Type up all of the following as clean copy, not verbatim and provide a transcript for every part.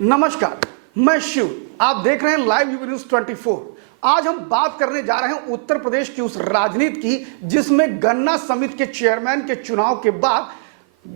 नमस्कार, मैं शिव। आप देख रहे हैं लाइव न्यूज़ 24। आज हम बात करने जा रहे हैं उत्तर प्रदेश की उस राजनीति की जिसमें गन्ना समिति के चेयरमैन के चुनाव के बाद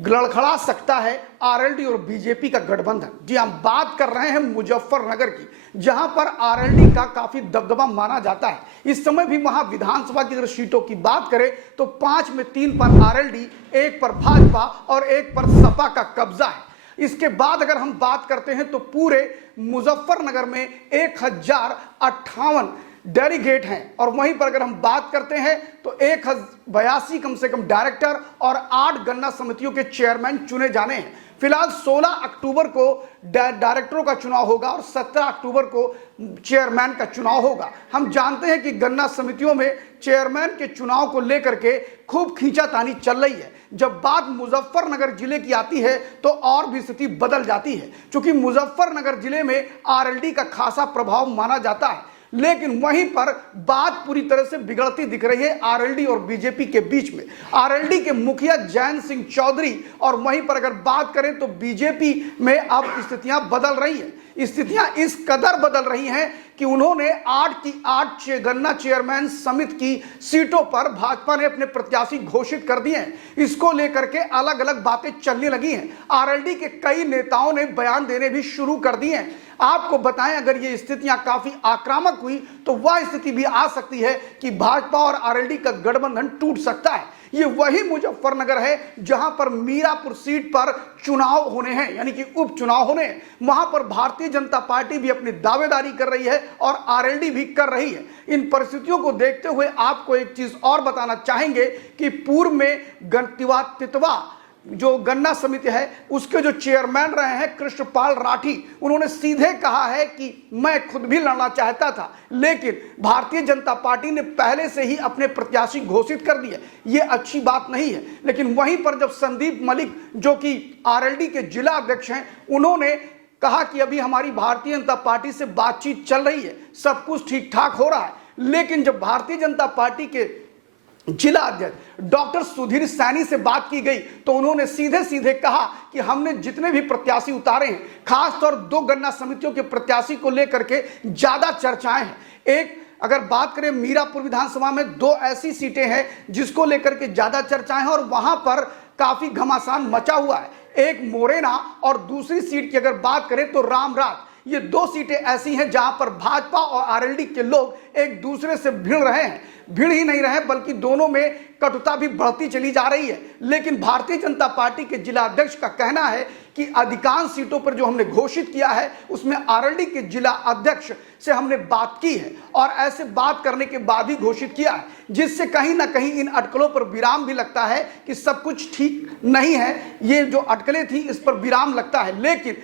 लड़खड़ा सकता है आरएलडी और बीजेपी का गठबंधन। जी हम बात कर रहे हैं मुजफ्फरनगर की, जहां पर आरएलडी का काफी दबदबा माना जाता है। इस समय भी वहां विधानसभा की अगर सीटों की बात करें तो 5 में 3 पर आरएलडी, 1 पर भाजपा और 1 पर सपा का कब्जा है। इसके बाद अगर हम बात करते हैं तो पूरे मुजफ्फरनगर में 1058 डेलीगेट हैं और वहीं पर अगर हम बात करते हैं तो 1082 कम से कम डायरेक्टर और 8 गन्ना समितियों के चेयरमैन चुने जाने हैं। फिलहाल 16 अक्टूबर को डायरेक्टरों का चुनाव होगा और 17 अक्टूबर को चेयरमैन का चुनाव होगा। हम जानते हैं कि गन्ना समितियों में चेयरमैन के चुनाव को लेकर के खूब खींचातानी चल रही है। जब बात मुजफ्फरनगर जिले की आती है तो और भी स्थिति बदल जाती है, क्योंकि मुजफ्फरनगर जिले में आरएलडी का खासा प्रभाव माना जाता है। लेकिन वहीं पर बात पूरी तरह से बिगड़ती दिख रही है आरएलडी और बीजेपी के बीच में। आरएलडी के मुखिया जैन सिंह चौधरी और वहीं पर अगर बात करें तो बीजेपी में अब स्थितियां बदल रही है। स्थितियां इस कदर बदल रही हैं कि उन्होंने 8 की 8 गन्ना चेयरमैन समिति की सीटों पर भाजपा ने अपने प्रत्याशी घोषित कर दिए हैं। इसको लेकर के अलग अलग बातें चलने लगी हैं। आरएलडी के कई नेताओं ने बयान देने भी शुरू कर दिए हैं। आपको बताएं, अगर ये स्थितियां काफी आक्रामक हुई तो वह स्थिति भी आ सकती है कि भाजपा और आरएलडी का गठबंधन टूट सकता है। ये वही मुजफ्फरनगर है जहां पर मीरापुर सीट पर चुनाव होने हैं, यानी कि उपचुनाव होने हैं। वहां पर भारतीय जनता पार्टी भी अपनी दावेदारी कर रही है और आरएलडी भी कर रही है। इन परिस्थितियों को देखते हुए आपको एक चीज और बताना चाहेंगे कि पूर्व में तितवा जो गन्ना समिति है उसके जो चेयरमैन रहे हैं कृष्णपाल राठी, उन्होंने सीधे कहा है कि मैं खुद भी लड़ना चाहता था, लेकिन भारतीय जनता पार्टी ने पहले से ही अपने प्रत्याशी घोषित कर दिए। ये अच्छी बात नहीं है। लेकिन वहीं पर जब संदीप मलिक जो कि आरएलडी के जिला अध्यक्ष हैं, उन्होंने कहा कि अभी हमारी भारतीय जनता पार्टी से बातचीत चल रही है, सब कुछ ठीक ठाक हो रहा है। लेकिन जब भारतीय जनता पार्टी के जिला अध्यक्ष डॉक्टर सुधीर सैनी से बात की गई तो उन्होंने सीधे सीधे कहा कि हमने जितने भी प्रत्याशी उतारे हैं, खासतौर 2 गन्ना समितियों के प्रत्याशी को लेकर के ज्यादा चर्चाएं हैं। एक अगर बात करें मीरापुर विधानसभा में 2 ऐसी सीटें हैं जिसको लेकर के ज्यादा चर्चाएं हैं और वहां पर काफी घमासान मचा हुआ है। एक मोरेना और दूसरी सीट की अगर बात करें तो रामराज। ये 2 सीटें ऐसी हैं जहां पर भाजपा और आरएलडी के लोग एक दूसरे से भिड़ रहे हैं। भिड़ ही नहीं रहे बल्कि दोनों में कटुता भी बढ़ती चली जा रही है। लेकिन भारतीय जनता पार्टी के जिला अध्यक्ष का कहना है कि अधिकांश सीटों पर जो हमने घोषित किया है उसमें आरएलडी के जिला अध्यक्ष से हमने बात की है और ऐसे बात करने के बाद ही घोषित किया है, जिससे कहीं ना कहीं इन अटकलों पर विराम भी लगता है कि सब कुछ ठीक नहीं है। ये जो अटकलें थी इस पर विराम लगता है। लेकिन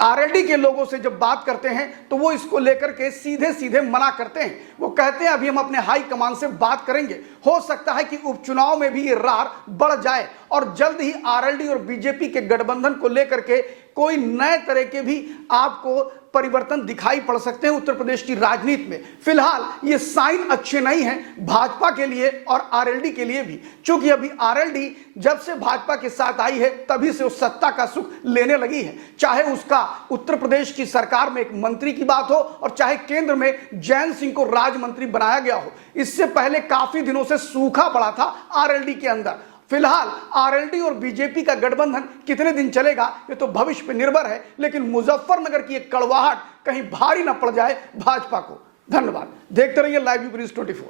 आरएलडी के लोगों से जब बात करते हैं तो वो इसको लेकर के सीधे सीधे मना करते हैं। वो कहते हैं अभी हम अपने हाई कमान से बात करेंगे। हो सकता है कि उपचुनाव में भी ये रार बढ़ जाए और जल्द ही आरएलडी और बीजेपी के गठबंधन को लेकर के कोई नए तरह के भी आपको परिवर्तन दिखाई पड़ सकते हैं उत्तर प्रदेश की राजनीति में। फिलहाल ये साइन अच्छे नहीं हैं भाजपा के लिए और आरएलडी के लिए भी, क्योंकि अभी आरएलडी जब से भाजपा के साथ आई है तभी से उस सत्ता का सुख लेने लगी है। चाहे उसका उत्तर प्रदेश की सरकार में एक मंत्री की बात हो और चाहे केंद्र में जैन सिंह को राज्य मंत्री बनाया गया हो। इससे पहले काफी दिनों से सूखा पड़ा था आरएलडी के अंदर। फिलहाल आरएलडी और बीजेपी का गठबंधन कितने दिन चलेगा ये तो भविष्य पर निर्भर है। लेकिन मुजफ्फरनगर की एक कड़वाहट कहीं भारी न पड़ जाए भाजपा को। धन्यवाद। देखते रहिए लाइव न्यूज़ 24।